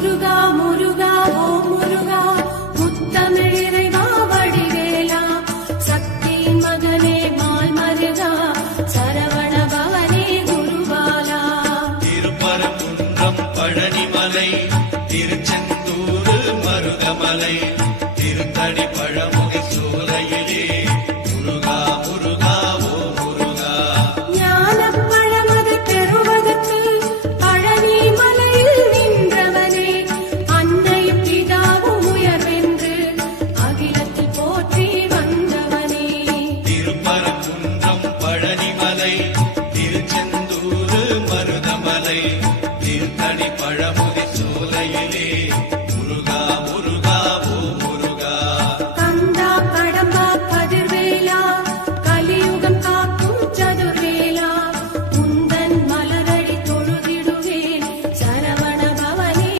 முருகா முருகா ஓம் முருகா முத்தமிழ் இறைவா வடிவேலா சக்தியின் மகனே மால் மருகா சரவண பவனே குருபாலா. திருப்பரங்குன்றம் பழனிமலை திருச்செந்தூர் மருதமலை திருத்தடி